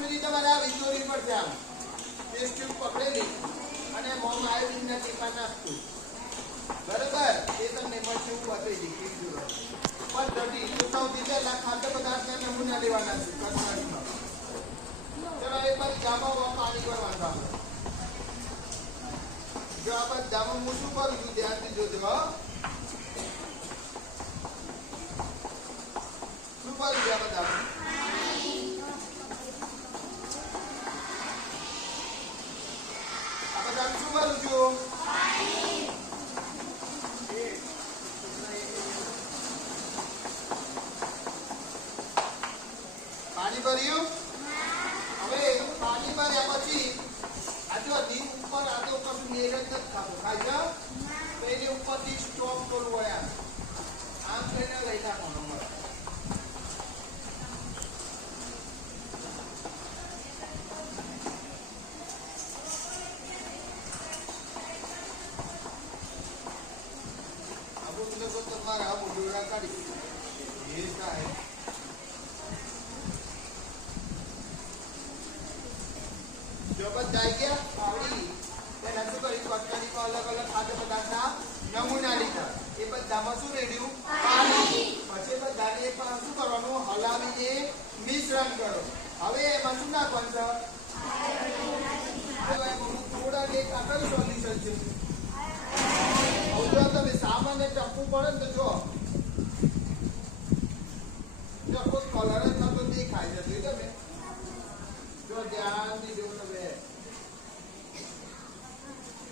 સુધી તમારે આ વિચારવી પડશે. આમ ટેસ્ટ ટ્યુબ પકડેલી અને મોમ આયોડિનના ટીપા નાખતું. બરાબર, એ તમને મળશે. હું બતાવી દઈશ પદ્ધતિ. તો સૌથી પહેલા ખાદ્ય પદાર્થના નમૂના લેવાના છે કસરતમાં. ચલો એક બાર જામોમાં પાણી ભરવાનું. જો આ બધામાં હું શું કરું છું ધ્યાનથી જોજો. શું કરું છું આ બધામાં? આ બધામાં શું કરું છું? પાણી ભર્યું. હવે પાણી ભર્યા પછી ઉપર આ તો કશું મેળ જ નથી ખાતો. ખાઈ જાઓ એની ઉપરથી સ્ટોપ કરવું હોય. આમ કરીને લઈ નાખવાનો મળે. આવું તો તમારે આવું ડોળા કાઢી એ થાય. જો બધા ગયા પાવડી તેના શું કરી પટકાની અલગ અલગ ખાદ્ય પદાર્થના નમૂના લીધા. એ બધામાં શું રેડ્યું? પાણી. પછી બધાને શું કરવાનું? હલાવીને મિશ્રણ કરો. હવે એમાં શું નાખવાનું છે? થોડા એક આગળ સોલ્યુશન છે. જો તમે સામાન્ય ટપવું પડે ને તો જો કોઈ કલર જ નતો દેખાય છે. જોઈ તમે જો ધ્યાનથી જો તમે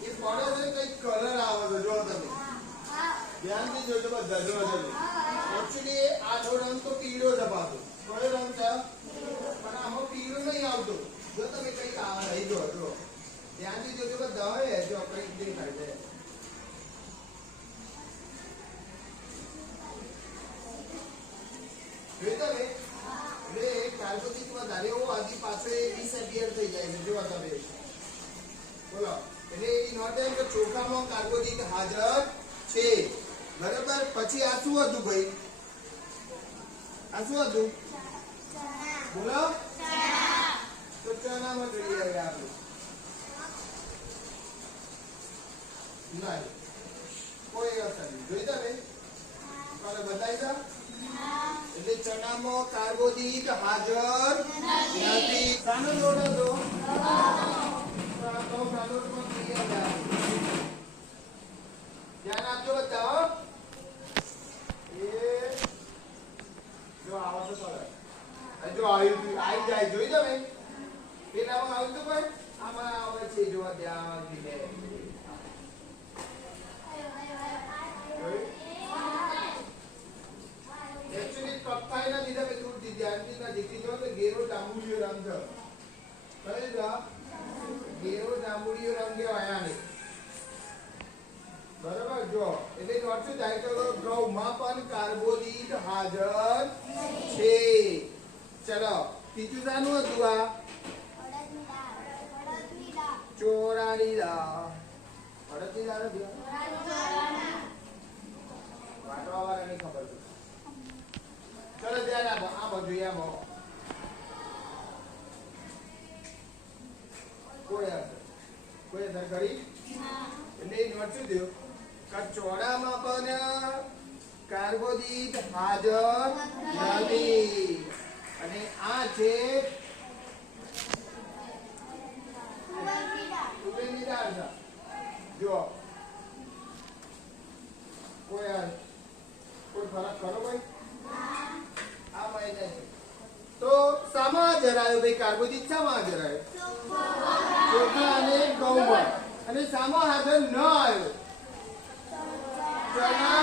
એ પડે છે કઈ કલર આવે છે. જો તમે ધ્યાનથી જોજો બધા. જો તમે એકચ્યુઅલી આનો રંગ તો પીળો જ પાછો. કયો રંગ છે? પણ આમાં પીળો નહીં આવતો. જો તમે કઈક આવે રહી જો ધ્યાનથી જોજો બધા. હવે જો કઈક દેખાય છે. જોઈ તમે એટલે કાર્બોદિત વધારે આદિ પાસે 20 એમ્પિયર થઈ જાય છે. જો તમે બોલો એટલે એ નોટ એમ કે ચોખામાં કાર્બોદિત હાજર છે. બરાબર. પછી આ શું હતું ભાઈ? આ શું હતું? બોલો. તો ચણામાં જોઈએ હવે આપણે ના કોઈ અસર નહીં. જોઈ તમે કોને બદલાય છે? એટલે ચણામાં કાર્બોદિત હાજર નથી. શાનો લોટ હતો? ધ્યાન આપજો બધા. એ જો આવો તો ચાલે. જો આવી જાય. જોઈ તમે પેલામાં આવ્યું તો કોઈ આમાં આવે છે. જોવા ધ્યાન દીધે એકચ્યુઅલી કપ્પાઈ ના દીધા મેં દૂર ધ્યાનથી ના દીધી. જો તો ગેરો ડાંબુડિયો રંગ છે. કઈ જા ગેરો ડાંબુડિયો રંગ કહેવાય આને. બરાબર. જો એટલે નોટ શું થાય તો ગૌમાં પણ કાર્બોદિત હાજર છે. ચલો ત્રીજું શાનું હતું? આ ચોરાની દાળ. અડદની દાળ વાટવા વાળાની ખબર છે. ચલો ધ્યાન આપો. આ બધું આમાં કોઈ અસર કરી એટલે નોટ શું થયું? ચોળામાં પણ કાર્બોદિત હાજર નથી. અને આ છે તુવેરની દાળ છે. જો કોઈ ફરક ખરો ભાઈ? આ મહિને છે તો શામાં હાજર આવ્યો ભાઈ? કાર્બોદિત શામાં હાજર આવ્યો? ચોખા અને ઘઉંમાં. અને શામાં હાજર ન આવ્યો? ચણા